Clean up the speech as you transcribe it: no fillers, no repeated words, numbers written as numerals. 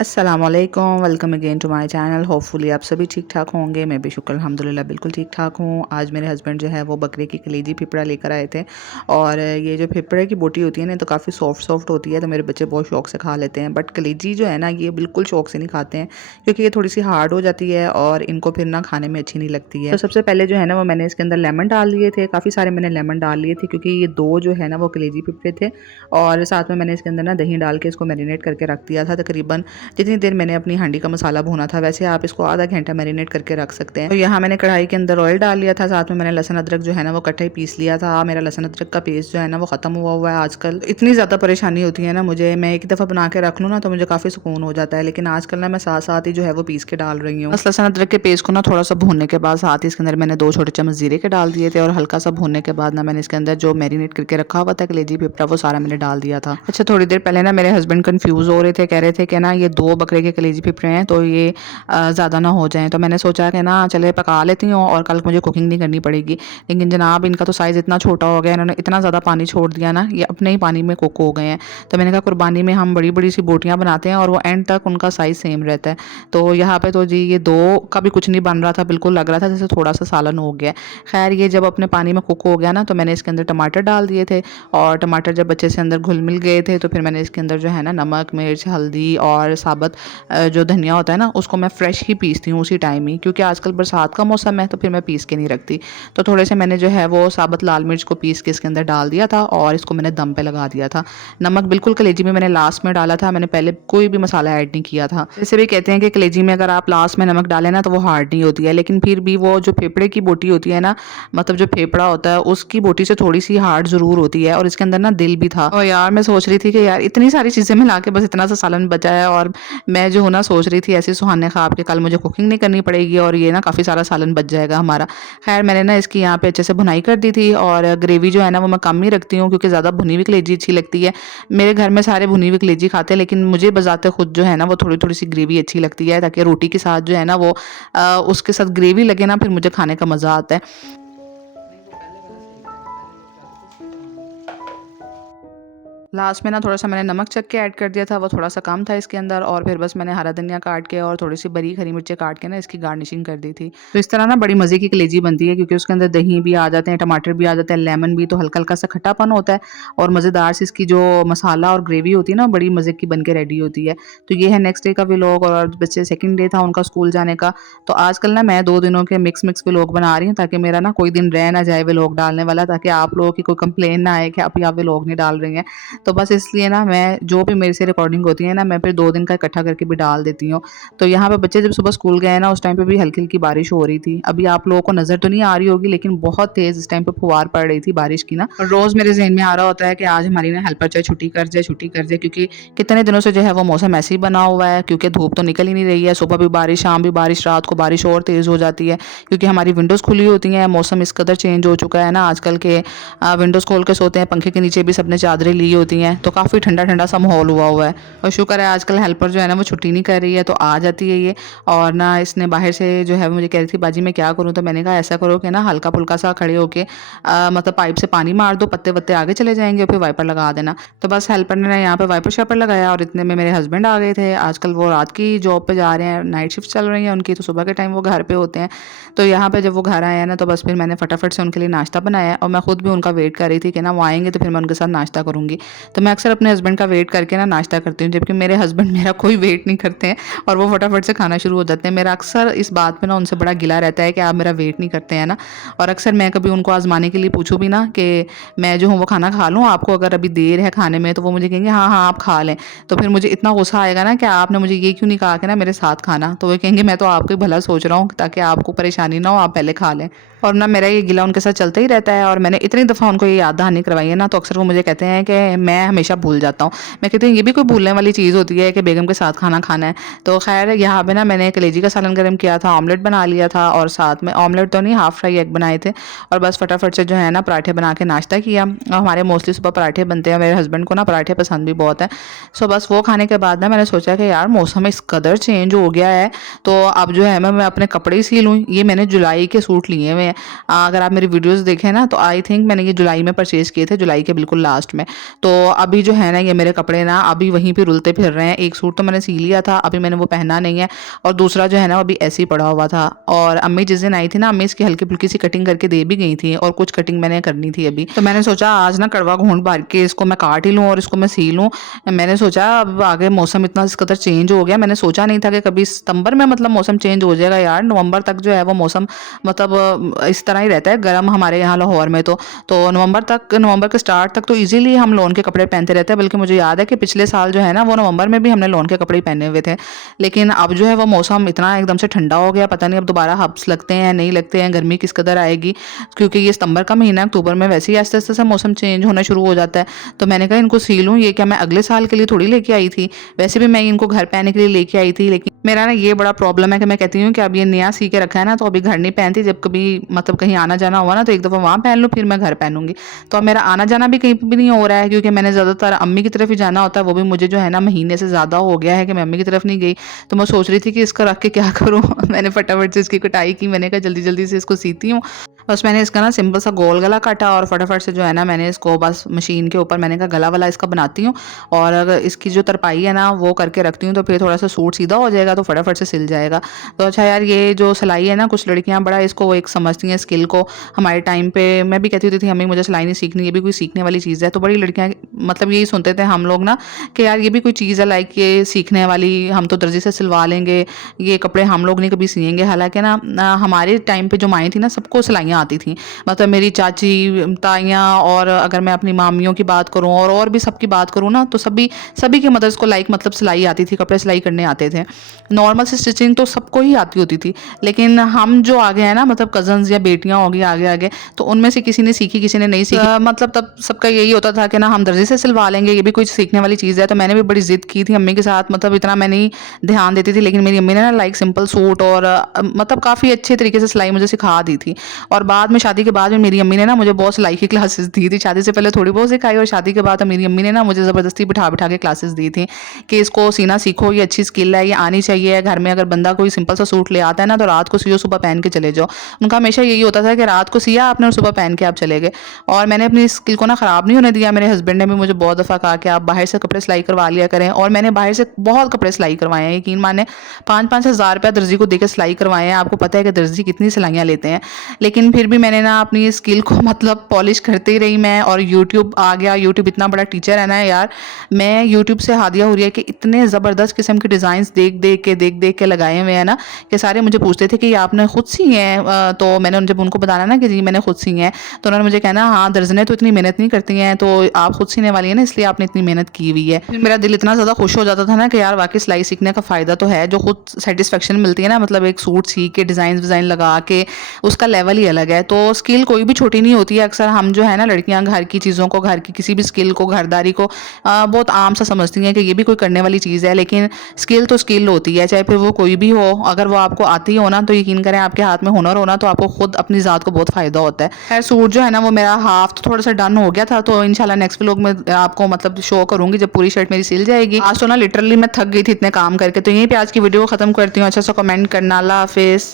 अस्सलामुअलैकुम, welcome again to my channel. Hopefully आप सभी ठीक ठाक होंगे। मैं भी शुक्र अल्हम्दुलिल्लाह बिल्कुल ठीक ठाक हूँ। आज मेरे हस्बैंड जो है वो बकरे की कलेजी फिपड़ा लेकर आए थे और ये जो फिपड़े की बोटी होती है ना तो काफ़ी सॉफ्ट सॉफ्ट होती है, तो मेरे बच्चे बहुत शौक से खा लेते हैं। बट कलेजी जो है ना ये बिल्कुल शौक से नहीं खाते हैं क्योंकि ये थोड़ी सी हार्ड हो जाती है और इनको फिर ना खाने में अच्छी नहीं लगती है। तो सबसे पहले जो है ना वो मैंने इसके अंदर लेमन डाल लिए थे, काफ़ी सारे मैंने लेमन डाल लिए थे क्योंकि ये दो जो है ना वो कलेजी फिपड़े थे। और साथ में मैंने इसके अंदर ना दही डाल के इसको मैरिनेट करके रख दिया था। तकरीबन जितनी देर मैंने अपनी हांडी का मसाला भुना था वैसे आप इसको आधा घंटा मैरिनेट करके रख सकते हैं। तो यहाँ मैंने कढ़ाई के अंदर ऑयल डाल लिया था, साथ में मैंने लहसुन अदरक जो है ना वो कट्ठा ही पीस लिया था। मेरा लहसुन अदरक का पेस्ट जो है ना वो खत्म हुआ है। आजकल इतनी ज़्यादा परेशानी होती है ना मुझे, मैं एक दफ़ा बना के रख लूँ ना तो मुझे काफ़ी सुकून हो जाता है, लेकिन आजकल ना मैं साथ साथ ही जो है वो पीस के डाल रही हूँ। बस लहसुन अदरक के पेस्ट को ना थोड़ा सा भूनने के बाद साथ ही इसके अंदर मैंने 2 छोटे चम्मच जीरे के डाल दिए थे और हल्का सा भूनने के बाद ना मैंने इसके अंदर जो मैरिनेट करके रखा हुआ था कलेजी पिपरा वो सारा मैंने डाल दिया था। अच्छा, थोड़ी देर पहले ना मेरे हस्बैंड कंफ्यूज हो रहे थे, कह रहे थे कि ना ये 2 बकरे के कलेजी पिपरे हैं तो ये ज़्यादा ना हो जाएँ, तो मैंने सोचा कि ना चले पका लेती हूँ और कल मुझे कुकिंग नहीं करनी पड़ेगी। लेकिन जनाब इनका तो साइज़ इतना छोटा हो गया, इन्होंने इतना ज़्यादा पानी छोड़ दिया ना, ये अपने ही पानी में कुक हो गए हैं। तो मैंने कहा कुर्बानी में हम बड़ी-बड़ी सी बोटियाँ बनाते हैं और वो एंड तक उनका साइज़ सेम रहता है। तो यहाँ पे तो जी ये 2 का भी कुछ नहीं बन रहा था, बिल्कुल लग रहा था जैसे थोड़ा-सा सालन हो गया है। ख़ैर ये जब अपने पानी में कुक हो गया ना तो मैंने इसके अंदर टमाटर डाल दिए थे और टमाटर जब अच्छे से अंदर घुल-मिल गए थे तो फिर मैंने इसके अंदर जो है ना नमक, मिर्च, हल्दी और साबुत जो धनिया होता है ना उसको मैं फ्रेश ही पीसती हूँ उसी टाइम ही, क्योंकि आजकल बरसात का मौसम है तो फिर मैं पीस के नहीं रखती। तो थोड़े से मैंने जो है वो साबुत लाल मिर्च को पीस के इसके अंदर डाल दिया था और इसको मैंने दम पे लगा दिया था। नमक बिल्कुल कलेजी में मैंने लास्ट में डाला था, मैंने पहले कोई भी मसाला ऐड नहीं किया था। जैसे भी कहते हैं कि कलेजी में अगर आप लास्ट में नमक डालें ना तो वो हार्ड नहीं होती है, लेकिन फिर भी वो जो फेफड़े की बोटी होती है ना, मतलब जो फेफड़ा होता है उसकी बोटी से थोड़ी सी हार्ड ज़रूर होती है और इसके अंदर ना दिल भी था। और यार मैं सोच रही थी कि यार इतनी सारी चीज़ें मिला के बस इतना सा सालन बचा है और मैं जो हूँ ना सोच रही थी ऐसे सुहाने ख्वाब कि कल मुझे कुकिंग नहीं करनी पड़ेगी और ये ना काफ़ी सारा सालन बच जाएगा हमारा। खैर मैंने ना इसकी यहाँ पे अच्छे से भुनाई कर दी थी और ग्रेवी जो है ना वो मैं कम ही रखती हूँ क्योंकि ज़्यादा भुनी हुई कलेजी अच्छी लगती है। मेरे घर में सारे भुनी हुई कलेजी खाते हैं, लेकिन मुझे बजाते खुद जो है ना वो थोड़ी-थोड़ी सी ग्रेवी अच्छी लगती है ताकि रोटी के साथ जो है ना वो उसके साथ ग्रेवी लगे ना, फिर मुझे खाने का मज़ा आता है। लास्ट में ना थोड़ा-सा मैंने नमक चख के ऐड कर दिया था, वो थोड़ा-सा कम था इसके अंदर और फिर बस मैंने हरा धनिया काट के और थोड़ी-सी बारीक हरी मिर्चें काट के ना इसकी गार्निशिंग कर दी थी। तो इस तरह ना बड़ी मज़े की कलेजी बनती है क्योंकि उसके अंदर दही भी आ जाते हैं, टमाटर भी आ जाते हैं, लेमन भी, तो हल्का-हल्का सा खट्टापन होता है और मज़ेदार सी इसकी जो मसाला और ग्रेवी होती है ना बड़ी मज़े की बन के रेडी होती है। तो ये है नेक्स्ट डे का व्लॉग और बच्चे सेकंड डे था उनका स्कूल जाने का। तो आजकल ना मैं 2 दिनों के मिक्स व्लॉग बना रही हूँ ताकि मेरा ना कोई दिन रह ना जाए व्लॉग डालने वाला, ताकि आप लोगों की कोई कंप्लेन ना आए कि अभी आप व्लॉग नहीं डाल रही हैं। तो बस इसलिए ना मैं जो भी मेरे से रिकॉर्डिंग होती है ना मैं फिर 2 दिन का इकट्ठा करके भी डाल देती हूँ। तो यहाँ पे बच्चे जब सुबह स्कूल गए ना उस टाइम पे भी हल्की-हल्की बारिश हो रही थी। अभी आप लोगों को नज़र तो नहीं आ रही होगी लेकिन बहुत तेज़ इस टाइम पे फुहार पड़ रही थी बारिश की ना। और रोज़ मेरे ज़हन में आ रहा होता है कि आज हमारी ना हेल्पर चाहे छुट्टी कर जाए क्योंकि कितने दिनों से जो है वो मौसम ऐसे ही बना हुआ है क्योंकि धूप तो निकल ही नहीं रही है। सुबह भी बारिश, शाम भी बारिश, रात को बारिश और तेज़ हो जाती है क्योंकि हमारी विंडोज़ खुली होती हैं। मौसम इस कदर चेंज हो चुका है ना आजकल के, विंडोज़ खोल के सोते हैं, पंखे के नीचे भी सबने चादरें ली होती हैं, तो काफ़ी ठंडा-ठंडा सा माहौल हुआ है। और शुक्र है आजकल हेल्पर जो है ना वो छुट्टी नहीं कर रही है तो आ जाती है ये। और ना इसने बाहर से जो है मुझे कह रही थी बाजी मैं क्या करूँ, तो मैंने कहा ऐसा करो कि ना हल्का-फुल्का सा खड़े होके मतलब पाइप से पानी मार दो, पत्ते-वत्ते आगे चले जाएँगे और फिर वाइपर लगा देना। तो बस हेल्पर ने ना यहाँ पे वाइपर-शाइपर लगाया और इतने में मेरे हस्बैंड आ गए थे। आजकल वो रात की जॉब पे जा रहे हैं, नाइट शिफ्ट चल रही है उनकी, तो सुबह के टाइम वो घर पे होते हैं। तो यहाँ पे जब वो घर आए हैं ना तो बस फिर मैंने फटाफट से उनके लिए नाश्ता बनाया और मैं खुद भी उनका वेट कर रही थी कि ना वो आएँगे तो फिर मैं उनके साथ नाश्ता करूँगी। तो मैं अक्सर अपने हस्बैंड का वेट करके ना नाश्ता करती हूँ, जबकि मेरे हस्बैंड मेरा कोई वेट नहीं करते हैं और वो फटाफट से खाना शुरू हो जाते हैं। मेरा अक्सर इस बात पे ना उनसे बड़ा गिला रहता है कि आप मेरा वेट नहीं करते हैं ना। और अक्सर मैं कभी उनको आज़माने के लिए पूछूँ भी ना कि मैं जो हूँ वो खाना खा लूँ, आपको अगर अभी देर है खाने में, तो वो मुझे कहेंगे हाँ, हाँ आप खा लें। तो फिर मुझे इतना गुस्सा आएगा ना कि आपने मुझे ये क्यों नहीं कहा कि ना मेरे साथ खाना, तो वो कहेंगे मैं तो आपका ही भला सोच रहा हूँ ताकि आपको परेशानी ना हो, आप पहले खा लें। और ना मेरा ये गिला उनके साथ चलता ही रहता है और मैंने इतनी दफ़ा उनको ये याद दहानी करवाई है ना तो अक्सर वो मुझे कहते हैं कि मैं हमेशा भूल जाता हूँ। मैं कहती हूँ ये भी कोई भूलने वाली चीज़ होती है कि बेगम के साथ खाना खाना है। तो ख़ैर यहाँ पे ना मैंने कलेजी का सालन गरम किया था, ऑमलेट बना लिया था और साथ में ऑमलेट तो नहीं हाफ़ फ्राई एग बनाए थे और बस फटाफट से जो है ना पराठे बना के नाश्ता किया। हमारे मोस्टली सुबह पराठे बनते हैं, मेरे हस्बैंड को ना पराठे पसंद भी बहुत है। सो बस वो खाने के बाद ना मैंने सोचा कि यार मौसम इस कदर चेंज हो गया है तो अब जो है मैं अपने कपड़े ही सी लूँ। ये मैंने जुलाई के सूट लिए हुए हैं। अगर आप मेरी वीडियोस देखें ना तो आई थिंक मैंने ये जुलाई में परचेज़ किए थे, जुलाई के बिल्कुल लास्ट में। तो अभी जो है ना ये मेरे कपड़े ना अभी वहीं पे रुलते फिर रहे हैं। एक सूट तो मैंने सी लिया था, अभी मैंने वो पहना नहीं है, और दूसरा जो है ना वो अभी ऐसे ही पड़ा हुआ था। और अम्मी जिस दिन आई थी ना, अम्मी इसकी हल्की फुल्की सी कटिंग करके दे भी गई थी, और कुछ कटिंग मैंने करनी थी अभी। तो मैंने सोचा आज ना कड़वा घूंट भर के इसको मैं काट ही लूँ और इसको मैं सी लूँ। मैंने सोचा अब आगे मौसम इतना इस कदर चेंज हो गया, मैंने सोचा नहीं था कि कभी सितंबर में मतलब मौसम चेंज हो जाएगा यार। नवंबर तक जो है वो मौसम मतलब इस तरह ही रहता है गर्म हमारे यहाँ लाहौर में। तो नवंबर के स्टार्ट तक तो इजीली हम लॉन के कपड़े पहनते रहते हैं। बल्कि मुझे याद है कि पिछले साल जो है ना वो नवंबर में भी हमने लॉन के कपड़े ही पहने हुए थे। लेकिन अब जो है वो मौसम इतना एकदम से ठंडा हो गया, पता नहीं अब दोबारा हब्स लगते हैं नहीं लगते हैं, गर्मी किस कदर आएगी। क्योंकि ये सितंबर का महीना, अक्टूबर में वैसे ही आस्ते आस्ते से मौसम चेंज होना शुरू हो जाता है। तो मैंने कहा इनको सी लूँ, ये क्या मैं अगले साल के लिए थोड़ी लेके आई थी, वैसे भी मैं इनको घर पहनने के लिए लेके आई थी। लेकिन मेरा ना ये बड़ा प्रॉब्लम है कि मैं कहती हूँ कि अब ये नया सी के रखा है ना, तो अभी घर नहीं पहनती, जब कभी मतलब कहीं आना जाना हुआ ना तो एक दफ़ा वहाँ पहन लो फिर मैं घर पहनूंगी। तो अब मेरा आना जाना भी कहीं भी नहीं हो रहा है, क्योंकि मैंने ज़्यादातर अम्मी की तरफ ही जाना होता है। वो भी मुझे जो है ना महीने से ज़्यादा हो गया है कि मैं अम्मी की तरफ नहीं गई। तो मैं सोच रही थी कि इसका रख के क्या करूँ मैंने फटाफट से इसकी कटाई की, मैंने कहा जल्दी जल्दी से इसको सीती हूँ। बस मैंने इसका ना सिंपल सा गोल गला काटा और फटाफट से जो है ना मैंने इसको बस मशीन के ऊपर मैंने कहा गला वाला इसका बनाती हूँ, और अगर इसकी जो तरपाई है ना वो करके रखती हूँ तो फिर थोड़ा सा सूट सीधा हो जाएगा, तो फटाफट से सिल जाएगा। तो अच्छा यार ये जो सिलाई है ना, कुछ लड़कियाँ बड़ा इसको वो एक समझती हैं स्किल को। हमारे टाइम पे मैं भी कहती होती थी हमें मुझे सिलाई नहीं सीखनी, ये भी कोई सीखने वाली चीज़ है। तो बड़ी लड़कियाँ मतलब यही सुनते थे हम लोग ना कि यार ये भी कोई चीज़ है लाइक ये सीखने वाली, हम तो दर्जी से सिलवा लेंगे, ये कपड़े हम लोग नहीं कभी सिएंगे। हालांकि ना हमारे टाइम पे जो माएँ थी ना सबको सिलाइयाँ आती थी, मतलब मेरी चाची ताइयाँ, और अगर मैं अपनी मामियों की बात करूँ और भी सबकी बात करूँ ना तो सभी के मदर्स को लाइक मतलब सिलाई आती थी, कपड़े सिलाई करने आते थे। नॉर्मल से स्टिचिंग तो सबको ही आती होती थी। लेकिन हम जो आगे हैं ना मतलब कजन्स या बेटियां होगी आगे आगे, तो उनमें से किसी ने सीखी किसी ने नहीं सीखी। मतलब तब सबका यही होता था कि ना हम दर्जी से सिलवा लेंगे, ये भी कोई सीखने वाली चीज़ है। तो मैंने भी बड़ी जिद की थी अम्मी के साथ, मतलब इतना मैं नहीं ध्यान देती थी, लेकिन मेरी अम्मी ने ना लाइक सिंपल सूट और मतलब काफ़ी अच्छे तरीके से सिलाई मुझे सिखा दी थी। और बाद में शादी के बाद में मेरी अम्मी ने ना मुझे बहुत सिलाई की क्लासेस दी थी। शादी से पहले थोड़ी बहुत सिखाई, और शादी के बाद मेरी अम्मी ने ना मुझे ज़बरदस्ती बिठा बिठा के क्लासेस दी थी कि इसको सीना सीखो, ये अच्छी स्किल है, ये आनी चाहिए। घर में अगर बंदा कोई सिंपल सा सूट ले आता है ना तो रात को सियो, सुबह पहन के चले जाओ। उनका हमेशा यही होता था कि रात को सिया आपने और सुबह पहन के आप चले गए। और मैंने अपनी स्किल को ना ख़राब नहीं होने दिया। मेरे हस्बैंड ने भी मुझे बहुत दफ़ा कहा कि आप बाहर से कपड़े सिलाई करवा लिया करें, और मैंने बाहर से बहुत कपड़े सिलाई करवाए हैं। यकीन माने 5-5 हज़ार रुपया दर्जी को देकर सिलाई करवाए हैं। आपको पता है कि दर्जी कितनी सिलाइयाँ लेते हैं। लेकिन फिर भी मैंने ना अपनी स्किल को मतलब पॉलिश करती रही मैं, और यूट्यूब आ गया। यूट्यूब इतना बड़ा टीचर है ना यार, मैं यूट्यूब से हादिया हो रही है कि इतने ज़बरदस्त किस्म के डिज़ाइंस देख के लगाए हुए हैं ना कि सारे मुझे पूछते थे कि ये आपने खुद सी हैं। तो मैंने जब उनको बताना ना कि जी मैंने खुद सी हैं, तो उन्होंने मुझे कहना हाँ दर्जनें तो इतनी मेहनत नहीं करती हैं, तो आप खुद सीने वाली है ना इसलिए आपने इतनी मेहनत की हुई है। फिर मेरा दिल इतना ज़्यादा खुश हो जाता था ना कि यार वाकई सिलाई सीखने का फ़ायदा तो है, जो खुद सेटिस्फेक्शन मिलती है ना, मतलब एक सूट सी के डिज़ाइन लगा के उसका लेवल ही अलग है। तो स्किल कोई भी छोटी नहीं होती है। अक्सर हम जो है ना लड़कियां घर की चीज़ों को, घर की किसी भी स्किल को, घरदारी को बहुत आम सा समझती हैं कि ये भी कोई करने वाली चीज़ है। लेकिन स्किल तो स्किल होती है, चाहे फिर वो कोई भी हो। अगर वो आपको आती हो ना तो यकीन करें आपके हाथ में हुनर होना तो आपको खुद अपनी ज़ात को बहुत फ़ायदा होता है। खैर सूट जो है ना वो मेरा हाफ तो थोड़ा सा डन हो गया था, तो इंशाल्लाह नेक्स्ट व्लॉग में आपको मतलब शो करूंगी जब पूरी शर्ट मेरी सिल जाएगी। आज तो ना लिटरली मैं थक गई थी इतने काम करके। तो यहीं पे आज की वीडियो को ख़त्म करती हूँ। अच्छा सा कमेंट करना। अल्लाह हाफिज़।